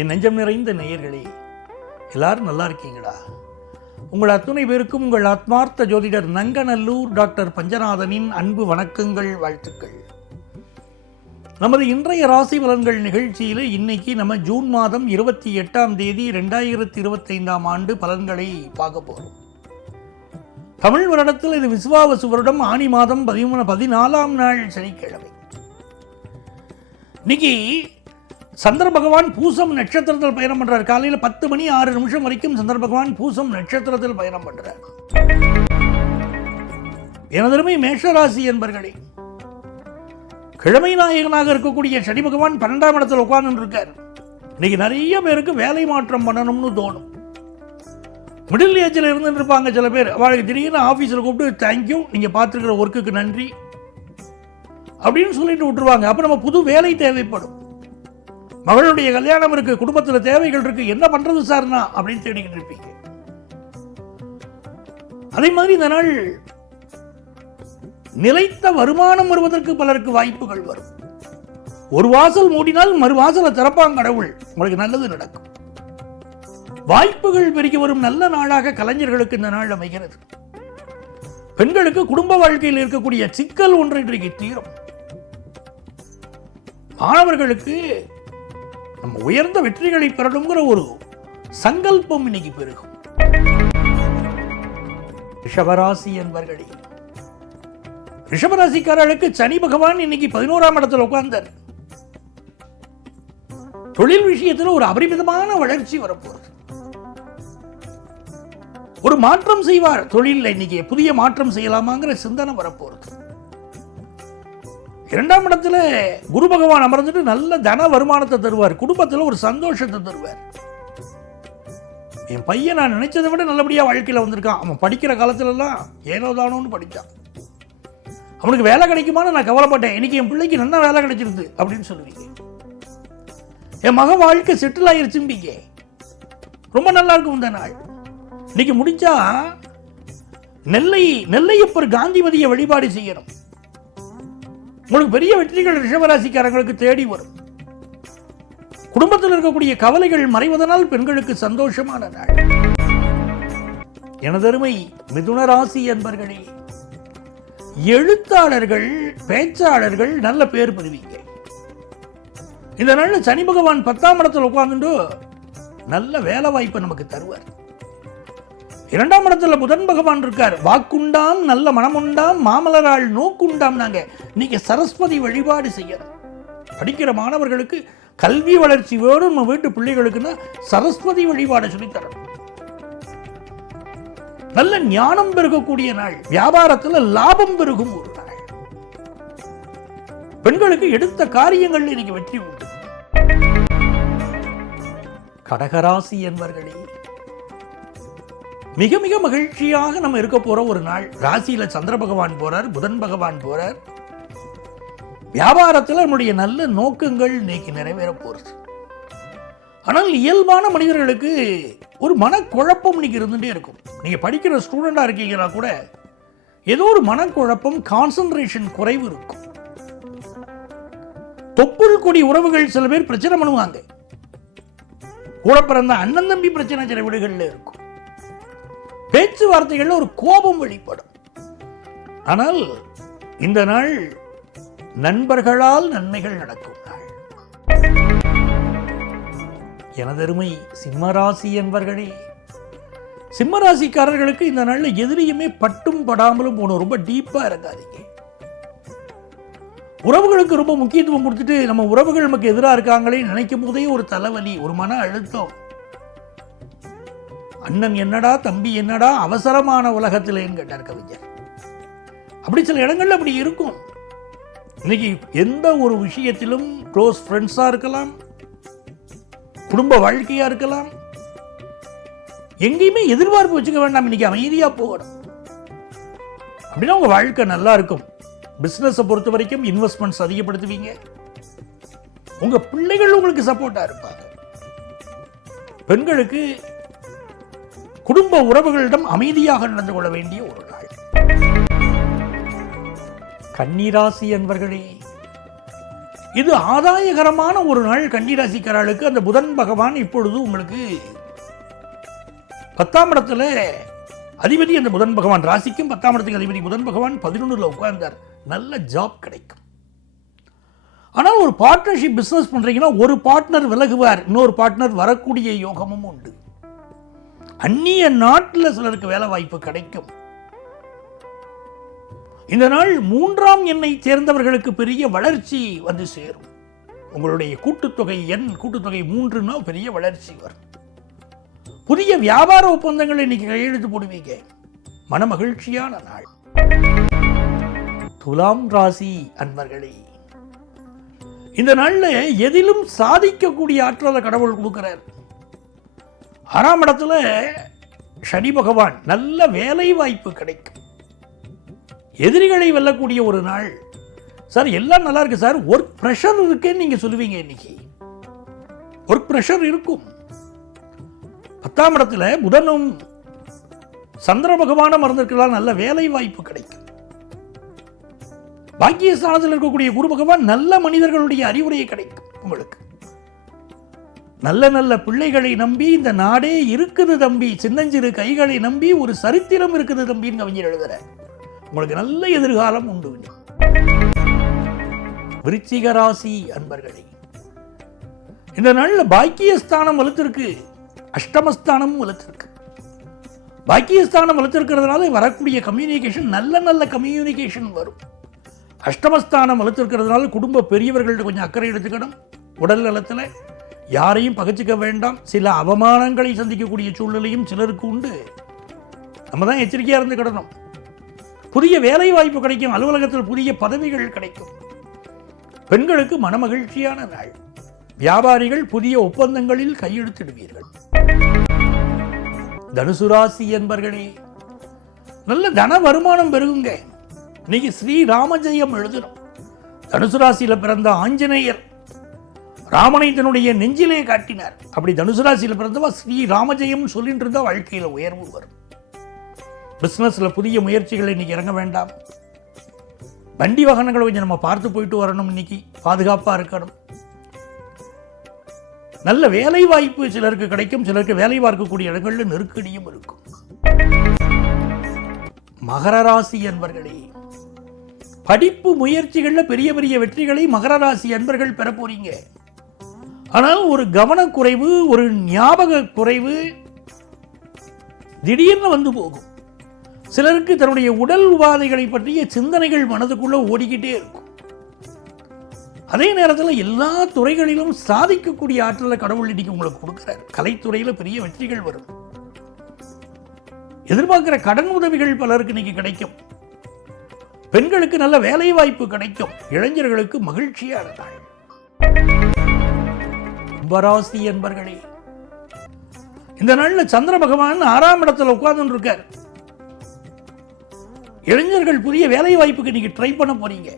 என் நெஞ்சம் நிறைந்த நேயர்களே எல்லாரும் நல்லா இருக்கீங்களா? உங்கள் அத்துணை பேருக்கும் உங்கள் ஆத்மார்த்த ஜோதிடர் நங்கநல்லூர் டாக்டர் பஞ்சநாதனின் அன்பு வணக்கங்கள் வாழ்த்துக்கள். நமது இன்றைய ராசி பலன்கள் நிகழ்ச்சியில் இன்னைக்கு நம்ம ஜூன் மாதம் இருபத்தி எட்டாம் தேதி ரெண்டாயிரத்தி இருபத்தைந்தாம் ஆண்டு பலன்களை பார்க்க போகிறோம் தமிழ் வருடத்தில் இது விசுவாவசு வருடம் ஆணி மாதம் பதிமூணு பதினாலாம் நாள் சனிக்கிழமை. இன்னைக்கு சந்திர பகவான் பூசம் நட்சத்திரத்தில் பயணம் பண்றார். காலையில் பத்து மணி ஆறு நிமிஷம் வரைக்கும் சந்திர பகவான் பூசம் நட்சத்திரத்தில் பயணம் பண்ணுறார் எனதருமை மேஷராசி என்பர்களே கிழமை நாயகனாக இருக்கக்கூடிய சனி பகவான் பன்னெண்டாம் இடத்துல உட்கார்ந்து இருக்கார் இன்னைக்கு நிறைய பேருக்கு வேலை மாற்றம் பண்ணணும்னு தோணும். மிடில் ஏஜில் இருந்துட்டு இருப்பாங்க சில பேர். அவளுக்கு திடீர்னு ஆஃபீஸில் கூப்பிட்டு தேங்க்யூ நீங்கள் பார்த்துருக்கிற ஒர்க்குக்கு நன்றி. அப்படின்னு சொல்லிட்டு விட்டுருவாங்க. அப்போ நம்ம புது வேலை தேவைப்படும். மகளுடைய கல்யாணம் இருக்கு குடும்பத்தில் தேவைகள் இருக்கு என்ன பண்றது சார்னா அப்படின்னு தேடிக்கிட்டு இருப்பீங்க. அதே மாதிரி இந்த நாள் நிலைத்த வருமானம் வருவதற்கு பலருக்கு வாய்ப்புகள் வரும். ஒரு வாசல் மூடினால் மறு வாசலை திறப்பாங்க கடவுள். உங்களுக்கு நல்லது நடக்கும். வாய்ப்புகள் பெருகி வரும் நல்ல நாளாக கலைஞர்களுக்கு இந்த நாள் அமைகிறது. பெண்களுக்கு குடும்ப வாழ்க்கையில் இருக்கக்கூடிய சிக்கல் ஒன்று இன்றைக்கு தீரும். மாணவர்களுக்கு நம்ம உயர்ந்த வெற்றிகளை பெறணுங்கிற ஒரு சங்கல்பம் இன்னைக்கு பெருகும். ரிஷபராசி என்பர்களே ரிஷபராசிக்காரர்களுக்கு சனி பகவான் இன்னைக்கு பதினோராம் இடத்துல உட்கார்ந்தார். தொழில் விஷயத்தில் ஒரு அபரிமிதமான வளர்ச்சி வரப்போகுது. ஒரு மாற்றம் செய்வார் தொழிலில் இன்னைக்கு புதிய மாற்றம் செய்யலாமாங்கிற சிந்தனை வரப்போறது இரண்டாம் இடத்துல குரு பகவான் அமர்ந்துட்டு நல்ல தன வருமானத்தை தருவார். குடும்பத்தில் ஒரு சந்தோஷத்தை தருவார். என் பையன் நான் நினைச்சதை விட நல்லபடியாக வாழ்க்கையில் வந்திருக்கான். அவன் படிக்கிற காலத்துலலாம் ஏனோ தானோன்னு படித்தான் அவனுக்கு வேலை கிடைக்குமான்னு நான் கவலைப்பட்டேன். இன்னைக்கு என் பிள்ளைக்கு நல்ல வேலை கிடைச்சிருது அப்படின்னு சொல்லுவீங்க. என் மக வாழ்க்கை செட்டில் ஆயிருச்சும்பிங்க. ரொம்ப நல்லா இருக்கும் இந்த நாள். இன்னைக்கு முடிஞ்சா நெல்லை நெல்லையப்பர் காந்திமதியை வழிபாடு செய்யணும். உங்களுக்கு பெரிய வெற்றிகள் ரிஷபராசிக்காரங்களுக்கு தேடி வரும். குடும்பத்தில் இருக்கக்கூடிய கவலைகள் மறைவதனால் பெண்களுக்கு சந்தோஷமான நாள். எனதருமை மிதுன ராசி என்பர்களே எழுத்தாளர்கள் பேச்சாளர்கள் நல்ல பேர் பெறுவீங்க. இந்த நாள்ல சனி பகவான் பத்தாம் இடத்தில் உட்கார்ந்துட்டு நல்ல வேலை வாய்ப்பை நமக்கு தருவார். இரண்டாம் இடத்துல புதன் பகவான் இருக்கார். வாக்குண்டாம் நல்ல மனமுண்டாம் மாமலரால் நோக்குண்டாம் நாங்க. இன்னைக்கு சரஸ்வதி வழிபாடு செய்யணும் படிக்கிற மாணவர்களுக்கு கல்வி வளர்ச்சி வேணும் நம்ம வீட்டு பிள்ளைகளுக்குன்னா சரஸ்வதி வழிபாடு சொல்லித்தரணும் நல்ல ஞானம் பெருகக்கூடிய நாள். வியாபாரத்துல லாபம் பெருகும் ஒரு நாள். பெண்களுக்கு எடுத்த காரியங்கள் இன்னைக்கு வெற்றி உண்டு. கடகராசி என்பர்களே மிக மிக மகிழ்ச்சியாக நம்ம இருக்க போற ஒரு நாள். ராசியில சந்திர பகவான் போறார் புதன் பகவான் போறார். வியாபாரத்தில் நம்முடைய நல்ல நோக்கங்கள் இன்னைக்கு நிறைவேற போறது ஆனால் இயல்பான மனிதர்களுக்கு ஒரு மனக்குழப்பம் இன்னைக்கு இருந்துட்டே இருக்கும். நீங்க படிக்கிற ஸ்டூடெண்டா இருக்கீங்கன்னா கூட ஏதோ ஒரு மனக்குழப்பம் கான்சன்ட்ரேஷன் குறைவு இருக்கும். தொப்புள் கொடி உறவுகள் சில பேர் பிரச்சனை பண்ணுவாங்க. கூட பிறந்த அண்ணன் தம்பி பிரச்சனை சில வீடுகளில் இருக்கும். பேச்சுவார்த்தைகளில் ஒரு கோபம் வெளிப்படும். ஆனால் இந்த நாள் நண்பர்களால் நன்மைகள் நடக்கும் நாள். எனதருமை சிம்மராசி என்பர்களே சிம்மராசிக்காரர்களுக்கு இந்த நாளில் எதிரியுமே பட்டும் படாமலும் போகணும் ரொம்ப டீப்பா இருக்காதீங்க. உறவுகளுக்கு ரொம்ப முக்கியத்துவம் கொடுத்துட்டு நம்ம உறவுகள் நமக்கு எதிராக இருக்காங்களே நினைக்கும் போதே ஒரு தலைவலி ஒரு மன அழுத்தம் அண்ணன் என்னடா தம்பி என்னடா அவசரமான உலகத்திலேன்னு கேட்டார் கவிஞர். அப்படி சில இடங்கள்ல அப்படி இருக்கும். இன்னைக்கு எந்த ஒரு விஷயத்திலும் க்ளோஸ் ஃப்ரெண்ட்ஸா இருக்கலாம். குடும்ப வாழ்க்கையா இருக்கலாம். எங்கேயுமே எதிர்பார்ப்பு வச்சுக்க வேண்டாம். இன்னைக்கு அமைதியா போகணும். அப்படின்னா உங்க வாழ்க்கை நல்லா இருக்கும். பிஸ்னஸை பொறுத்த வரைக்கும் இன்வெஸ்ட்மெண்ட்ஸ் அதிகப்படுத்துவீங்க. உங்க பிள்ளைகள் உங்களுக்கு சப்போர்ட்டா இருப்பாங்க. பெண்களுக்கு குடும்ப உறவுகளிடம் அமைதியாக நடந்து கொள்ள வேண்டிய ஒரு நாள். கன்னிராசி என்பர்களே இது ஆதாயகரமான ஒரு நாள் கன்னிராசிக்காரர்களுக்கு. அந்த புதன் பகவான் இப்பொழுது உங்களுக்கு பத்தாம் இடத்துல அதிபதி அந்த புதன் பகவான் ராசிக்கும் பத்தாம் இடத்துக்கு அதிபதி புதன் பகவான் பதினொன்றுல உட்கார்ந்தார். நல்ல ஜாப் கிடைக்கும். ஆனால் ஒரு பார்ட்னர்ஷிப் பிஸ்னஸ் பண்ணுறீங்கன்னா ஒரு பார்ட்னர் விலகுவார் இன்னொரு பார்ட்னர் வரக்கூடிய யோகமும் உண்டு. அந்நிய நாட்டில் சிலருக்கு வேலை வாய்ப்பு கிடைக்கும். இந்த நாள் மூன்றாம் எண்ணை சேர்ந்தவர்களுக்கு பெரிய வளர்ச்சி வந்து சேரும். உங்களுடைய கூட்டுத்தொகை எண் கூட்டுத்தொகை மூன்றுனா பெரிய வளர்ச்சி வரும். புதிய வியாபார ஒப்பந்தங்களை இன்னைக்கு கையெழுத்து போடுவீங்க. மன மகிழ்ச்சியான நாள். துலாம் ராசி அன்பர்களே இந்த நாள்ல எதிலும் சாதிக்கக்கூடிய ஆற்றலை கடவுள் கொடுக்கிறார். ஆறாம் இடத்துல சனி பகவான் நல்ல வேலை வாய்ப்பு கிடைக்கும். எதிரிகளை வெல்லக்கூடிய ஒரு நாள். சார் எல்லாம் நல்லா இருக்கு சார். ஒர்க் ப்ரெஷர் இருக்குன்னு நீங்க சொல்லுவீங்க இன்னைக்கு. ஒர்க் ப்ரெஷர் இருக்கும். பத்தாம் இடத்துல புதனும் சந்திர பகவானும் மறந்திருக்கலாம் நல்ல வேலை வாய்ப்பு கிடைக்கும். பாக்கிய ஸ்தானத்தில் இருக்கக்கூடிய குரு பகவான் நல்ல மனிதர்களுடைய அறிவுரையை கிடைக்கும் உங்களுக்கு. நல்ல நல்ல பிள்ளைகளை நம்பி இந்த நாடே இருக்குது தம்பி. சின்னஞ்சிறு கைகளை நம்பி ஒரு சரித்திரம் இருக்குது தம்பின்னு கவிஞர் எழுதுற உங்களுக்கு நல்ல எதிர்காலம் உண்டு. விருச்சிக ராசி அன்பர்களே இந்த நாள்ல பாக்கியஸ்தானம் வலுத்திருக்கு. அஷ்டமஸ்தானமும் வலுத்திருக்கு. பாக்கியஸ்தானம் வலுத்திருக்கிறதுனால வரக்கூடிய கம்யூனிகேஷன் நல்ல நல்ல கம்யூனிகேஷன் வரும். அஷ்டமஸ்தானம் வலுத்திருக்கிறதுனால குடும்ப பெரியவர்கள்ட்ட கொஞ்சம் அக்கறை எடுத்துக்கணும். உடல் நலத்தில் யாரையும் பகச்சிக்க வேண்டாம். சில அவமானங்களை சந்திக்கக்கூடிய சூழ்நிலையும் சிலருக்கு உண்டு. நம்ம தான் எச்சரிக்கையாக இருந்துக்கிடணும் புதிய வேலை வாய்ப்பு கிடைக்கும். அலுவலகத்தில் புதிய பதவிகள் கிடைக்கும். பெண்களுக்கு மனமகிழ்ச்சியான நாள். வியாபாரிகள் புதிய ஒப்பந்தங்களில் கையெழுத்திடுவீர்கள். தனுசு ராசி என்பர்களே நல்ல தன வருமானம் பெருகுங்க. இன்னைக்கு ஸ்ரீ ராமஜெயம் எழுதணும். தனுசு ராசியில் பிறந்த ஆஞ்சநேயர் ராமனை தன்னுடைய நெஞ்சிலே காட்டினார். அப்படி தனுசு ராசியில பிறந்தவா ஸ்ரீ ராமஜெயம் சொல்லிட்டு இருந்தா வாழ்க்கையில உயர்வு வரும். பிஸ்னஸில் புதிய முயற்சிகளை இன்னைக்கு இறங்க வேண்டாம். வண்டி வாகனங்களை கொஞ்சம் நம்ம பார்த்து போயிட்டு வரணும் இன்னைக்கு. பாதுகாப்பாக இருக்கணும். நல்ல வேலை வாய்ப்பு சிலருக்கு கிடைக்கும். சிலருக்கு வேலை பார்க்கக்கூடிய இடங்களில் நெருக்கடியும் இருக்கும். மகர ராசி என்பர்களே படிப்பு முயற்சிகள்ல பெரிய பெரிய வெற்றிகளை மகர ராசி அன்பர்கள் பெற போறீங்க. ஆனால் ஒரு கவனக்குறைவு ஒரு ஞாபக குறைவு திடீர்னு வந்து போகும். சிலருக்கு தன்னுடைய உடல் உபாதைகளை பற்றிய சிந்தனைகள் மனதுக்குள்ள ஓடிக்கிட்டே இருக்கும். அதே நேரத்தில் எல்லா துறைகளிலும் சாதிக்கக்கூடிய ஆற்றலை கடவுள் இன்னைக்கு உங்களுக்கு கொடுக்குறார். கலைத்துறையில பெரிய வெற்றிகள் வரும். எதிர்பார்க்கிற கடன் உதவிகள் பலருக்கு இன்னைக்கு கிடைக்கும். பெண்களுக்கு நல்ல வேலை வாய்ப்பு கிடைக்கும். இளைஞர்களுக்கு மகிழ்ச்சியான நாள். கும்பராசி என்பர்களே. இந்த நாள்ல சந்திர பகவான் ஆறாம் இடத்துல உட்கார்ந்து இருக்கார் இளைஞர்கள் புதிய வேலை வாய்ப்புக்கு நீங்க ட்ரை பண்ண போறீங்க.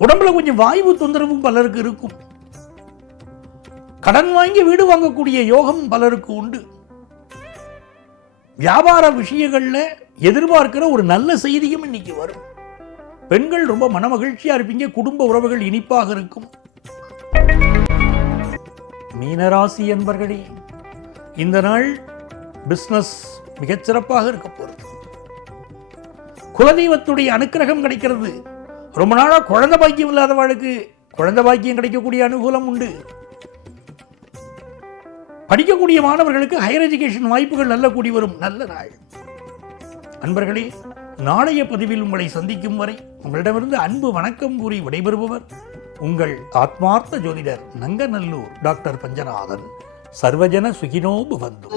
உடம்புல கொஞ்சம் வாய்வு தொந்தரவும் பலருக்கு இருக்கும். கடன் வாங்கி வீடு வாங்கக்கூடிய யோகம் பலருக்கு உண்டு. வியாபார விஷயங்கள்ல எதிர்பார்க்கிற ஒரு நல்ல செய்தியும் இன்னைக்கு வரும். பெண்கள் ரொம்ப மனமகிழ்ச்சியா இருப்பீங்க குடும்ப உறவுகள் இனிப்பாக இருக்கும். மீனராசி என்பர்களே இந்த நாள் பிஸ்னஸ் மிகச்சிறப்பாக இருக்க போகிறது. குலதெய்வத்துடைய அனுக்கிரகம் கிடைக்கிறது. ரொம்ப நாளா குழந்தை பாக்கியம் இல்லாதவாளுக்கு குழந்தை பாக்கியம் கிடைக்கக்கூடிய அனுகூலம் உண்டு. படிக்கக்கூடிய மாணவர்களுக்கு ஹையர் எஜுகேஷன் வாய்ப்புகள் நல்ல கூடி வரும். நல்ல நாள். அன்பர்களே நாளைய பதிவில் உங்களை சந்திக்கும் வரை உங்களிடமிருந்து அன்பு வணக்கம் கூறி விடைபெறுபவர் உங்கள் ஆத்மார்த்த ஜோதிடர் நங்கநல்லூர் டாக்டர் பஞ்சநாதன். சர்வஜன சுகினோபு பவந்து